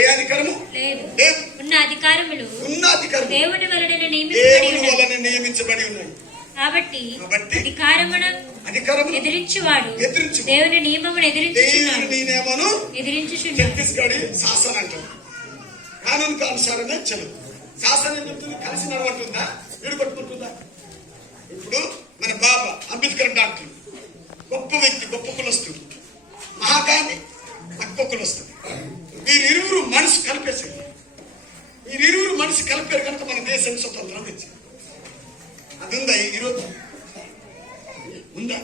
ఏ అధికారము లేదు. లేదు. ఉన్న అధికారములు దేవుని వలన నియమించబడి ఉన్నాయి. కాబట్టి అధికారమును ఎదిరించువాడు దేవుని నియమమును ఎదిరించుచున్నాడు. ఛత్తీస్గఢ్ శాసన అంటారు. కానూనుకు అనుసారమే చదువు. శాసనం చెప్తుంది కలిసి నడవట్టుందా, విడిపట్టుకుంటుందా? ఇప్పుడు మన బాబా అంబేద్కర్ డాక్టర్ గొప్ప వ్యక్తి, గొప్ప కులస్తుడు. మహాగాంధీ తక్కువ కులస్తుడు. వీరిరువురు మనసు కలిపేసింది. వీరిరువురు మనసు కలిపారు కనుక మన దేశం స్వతంత్రం తెచ్చింది. అది ఉందా ఈరోజు? ఉందా?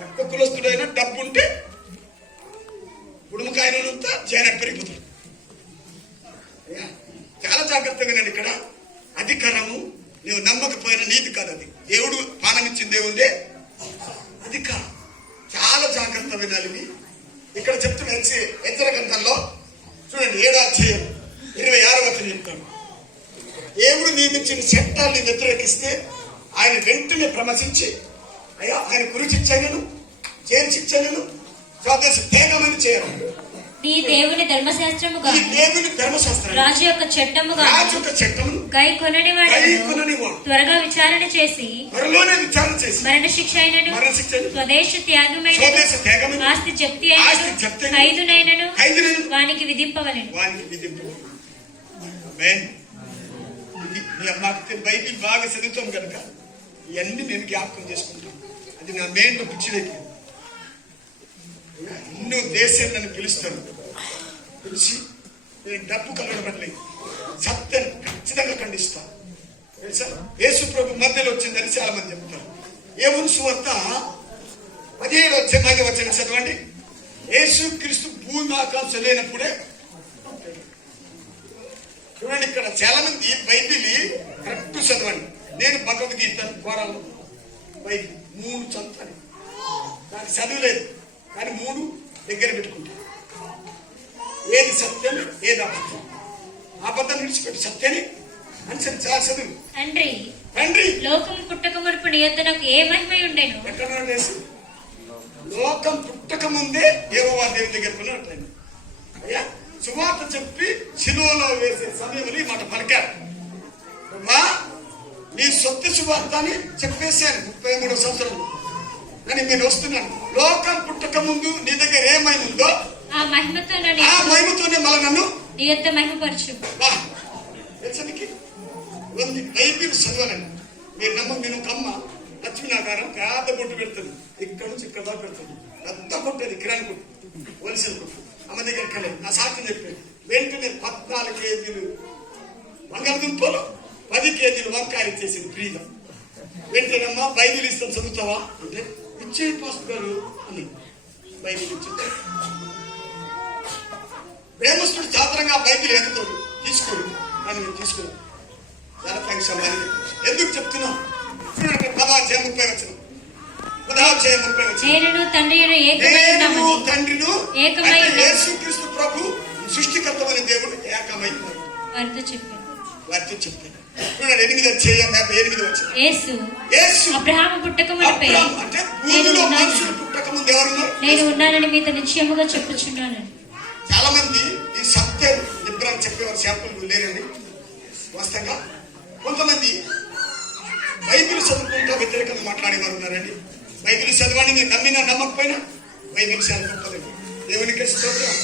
తక్కువ కులస్తుడైనా డబ్బు ఉంటే కుడుమకాయనంతా జైనట్ పెరిగిపోతాడు. చాలా జాగ్రత్తగా వినండి. ఇక్కడ అధికారము నువ్వు నమ్మకపోయిన నీతి కాదు. అది దేవుడు పానమిచ్చిన దేవుడే అధికారం. చాలా జాగ్రత్త వినాలి. ఇక్కడ చెప్తున్న హెచ్చరిక గ్రంథంలో చూడండి 7వ అధ్యాయం 26వ వచనం చెప్తాడు. దేవుడు నియమించిన చట్టాన్ని వ్యతిరేకిస్తే ఆయన వెంటనే ప్రమశించి అయ్యా ఆయన కురిచిచ్చను చేర్చిచ్చను స్వదేశ త్యాగమని చేయరు. నీ దేవుని ధర్మశాస్త్రముగా రాజు యొక్క చట్టముగా గైకొనని వాడు త్వరగా విచారణ చేసి మరణ శిక్ష అయినను స్వదేశ త్యాగమైన ఆస్తి జప్తి అయినను ఖైదునైనను వానికి విధింపవలెను. బైబిల్ బాగా చదువుతాం కనుక ఇవన్నీ నేను జ్ఞాపకం చేసుకుంటాను. అది నా మెయిన్ పిచ్చిదైతే ఎన్నో దేశాలు నన్ను పిలుస్తాను. పిలిచి నేను డబ్బు కలగబడలేదు, సత్యం ఖచ్చితంగా ఖండిస్తాను. తెలుసా? యేసు ప్రభు మధ్యలో వచ్చిందని చాలా మంది చెప్తారు. యోహాను సువార్త 17వ అధ్యాయం చదవండి. యేసు క్రీస్తు భూమి ఆకాశం లేనప్పుడే చూడండి. ఇక్కడ చాలా మంది బైబిల్ కరెక్ట్ చదవండి. నేను భగవద్గీత కోరాలు బైబిల్ 3 చదువుతాను. దానికి చదువులేదు కానీ 3 దగ్గర పెట్టుకుంటాను. ఏది సత్యం, ఏది అబద్ధం. అబద్ధం విడిచిపెట్టి సత్యాన్ని అనుసరి చాలా చదువు. తండ్రి లోకం పుట్టక మునుపు నీ యొద్ద నాకు ఏ మహిమ ఉండేను? ఎక్కడ లోకం పుట్టక ముందే యెహోవా దేవుని దగ్గరకు అట్లయింది. అయ్యా సువార్త చెప్పి శిలువలో వేసే సమయంలో ఈ మాట పలికారు. నీ సొంత సువార్త అని చెప్పేశాను 33వ సంవత్సరంలో. కానీ నేను వస్తున్నాను. లోకం పుట్టక ముందు నీ దగ్గర ఏమైనా ఉందో ఆ మహిమతోనే మళ్ళీ నన్ను నీ యొద్ద మహిమపరచు. బైబిల్ చదవాలండి. మీరు నమ్మకం. నేను ఒక అమ్మ లక్ష్మీనాగారం పేద కొట్టు పెడుతుంది. ఇక్కడ నుంచి ఇక్కడ దాకా పెడుతుంది. పెద్ద కొట్టేది కిరాణి కొట్టు, హోల్సేల్ కొట్టు. అమ్మ దగ్గరికి వెళ్ళి నా సాక్షి చెప్పాను. వెంటనే 14 కేజీలు బంగాళదుంపలు 10 కేజీలు వంకాయలు ఇచ్చేసింది ఫ్రీగా. వెంటనేమ్మా బైబిల్ ఇస్తాను చదువుతావా అంటే ఇచ్చే పాస్టర్ గారు అని బైబిల్ ఇచ్చింది. ప్రేమస్తుడు చాతరంగా బైబిల్ ఎందుకోడు, తీసుకోడు. కానీ నేను తీసుకోడు. చాలా థ్యాంక్స్ అమ్మా. ఎందుకు చెప్తున్నా? 10వ అధ్యాయం 30వ వచనం. 10వ అధ్యాయం 30వ వచనం. నేను తండ్రిను ఏకమై యేసుక్రీస్తు ప్రభు సృష్టికర్తమైన దేవుడు ఏకమై వారితో చెప్పాను. చూడండి 8వ అధ్యాయం 58వ వచనం. యేసు అబ్రహాము పుట్టక మునుపే అంటే భూమిలో మనుషులు పుట్టక ముందు ఎవరున్నారు? నేను ఉన్నానని మీతో నిశ్చయముగా చెప్పుచున్నాను. చాలా మంది ఈ సత్యం నిబ్రాన్ని చెప్పేవారు శాంపుల్ లేరండి. వాస్తవంగా కొంతమంది బైబిల్ చదువుకుంటూ వ్యతిరేకంగా మాట్లాడేవారు ఉన్నారండి. బైబిల్ చదవండి. మీరు నమ్మినా నమ్మకపోయినా బైబిల్ చాలా గొప్పదండి. దేవునికి స్తోత్రం.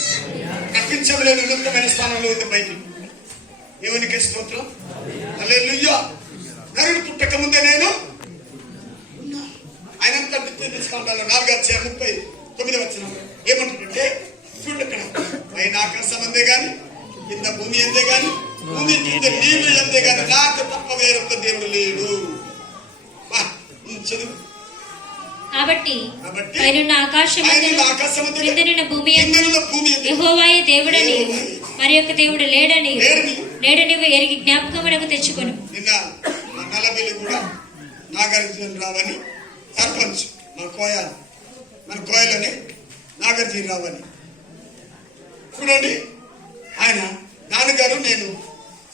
కనిపించలేని ఉన్నతమైన స్థానంలో ఉంది బైబిల్. దేవునికి స్తోత్రం. హల్లెలూయా. నరుడు పుట్టక ముందే నేను ఆయనంతా తీసుకుంటాను. 4వ అధ్యాయం 39వ వచనం ఏమంటుంటే చూడండి. ఇక్కడ పైన ఆకాశం అందే గాని కింద భూమి అందే గాని భూమి కింద నీళ్లు అందే గాని నాకు తప్ప వేరొక దేవుడు లేడు. చదువు. కాబట్టి యెహోవాయే దేవుడని మరి యొక్క దేవుడు లేడని ఎరిగి జ్ఞాపకమునకు తెచ్చుకొను. నిన్న నల్లబెల్లి కూడా నాగార్జున రావని సర్పంచ్ మన కోయలోనే నాగార్జున రావని చూడండి. ఆయన నాన్నగారు నేను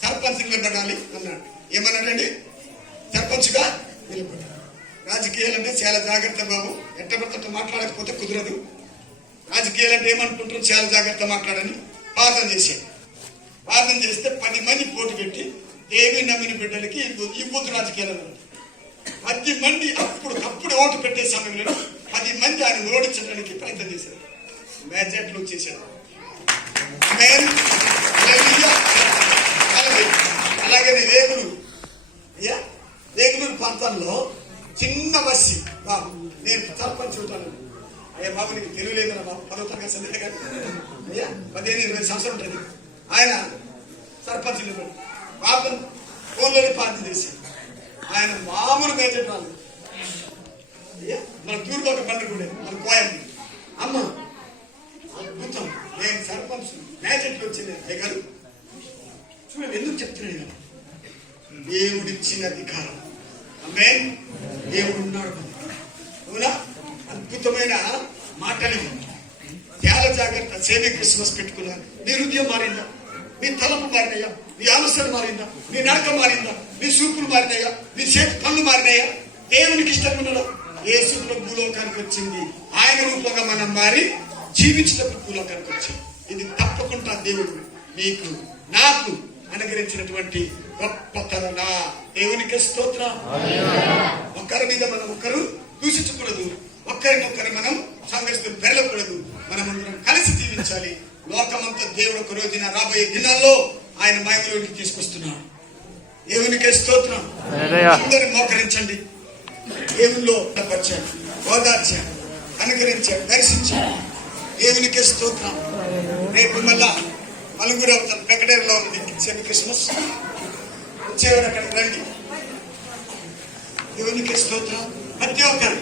సర్పంచ్ నిలబడాలి అన్నాడు. ఏమన్నాడండి? సర్పంచ్గా నిలబడ్డాడు. రాజకీయాలంటే చాలా జాగ్రత్త బాబు. ఎట్టబడితే మాట్లాడకపోతే కుదరదు. రాజకీయాలంటే ఏమనుకుంటారు? చాలా జాగ్రత్త మాట్లాడని ప్రార్థన చేశాడు. ప్రార్థన చేస్తే 10 మంది పోటీ పెట్టి దేవి నమ్మిన బిడ్డలకి ఈ బూతు రాజకీయాలు 10 మంది అప్పుడు ఓటు పెట్టే సమయంలో 10 మంది ఆయన ఓడించడానికి ప్రయత్నం చేశారు. మెజార్టీలో వచ్చేసాడు. అలాగే వేగులూరు ప్రాంతాల్లో చిన్న బస్సి బాబు, నేను సర్పంచ్ ఉంటాను. అయ్యా బాబు నీకు తెలియలేదన్నా బాబు, 10వ తరగతి సందేహం కాదు అయ్యా, 15-20 సంవత్సరాలు ఉంటుంది. ఆయన సర్పంచ్ ప్రార్థన ఫోన్లోనే ప్రార్థన చేశాడు. ఆయన మామూలు మేజర్ రాలేదు. అయ్యా మన తూర్పాక పండుగ కూడా మన కోయం అమ్మ అద్భుతం, నేను సర్పంచ్ మేజర్లో వచ్చింది గారు చూడండి. ఎందుకు చెప్తున్నాడు? దేవుడిచ్చిన అధికారం. ఆమేన్. దేవుడు ఉన్నాడు. అవునా? అద్భుతమైన మాటలు. చాలా జాగ్రత్త. సేవ క్రిస్మస్ పెట్టుకున్నారు. నీ హృదయం మారిందా? నీ తలపు మారినాయా? నీ ఆలోచన మారిందా? నీ నడక మారిందా? నీ సూపులు మారినాయా? నీ చేతి పనులు మారినాయా? దేవునికి ఇష్టం ఉన్నాడు. యేసు ప్రభు భూలోకానికి వచ్చింది. ఆయన రూపంగా మనం మారి జీవించినప్పుడు భూలోకానికి వచ్చింది. ఇది తప్పకుండా దేవుడు నీకు నాకు అనుగ్రహించినటువంటి గొప్ప తరుణ. దేవునికి స్తోత్రం. ఒకరి మీద మనం ఒకరు దూషించకూడదు. ఒకరినొకరు మనం సంఘర్షణ పెరగకూడదు. మనమందరం కలిసి జీవించాలి. లోకమంతా దేవుడు ఒక రోజున రాబోయే దినాల్లో ఆయన మహిమలోకి తీసుకొస్తున్నాడు. దేవునికి స్తోత్రం. అందరూ మోకరించండి. దేవుల్లో పరిచాడు, ఓదార్చాడు, అనుగ్రహించాడు, దర్శించాడు. దేవునికి స్తోత్రం. రేపు మళ్ళా నలుగురు అవుతారు. ప్రకటనలో ఉంది సెమీ క్రిస్మస్. వచ్చేవారు అక్కడికి రండి. దేవునికి స్తోత్రం. ప్రతి ఒక్కరు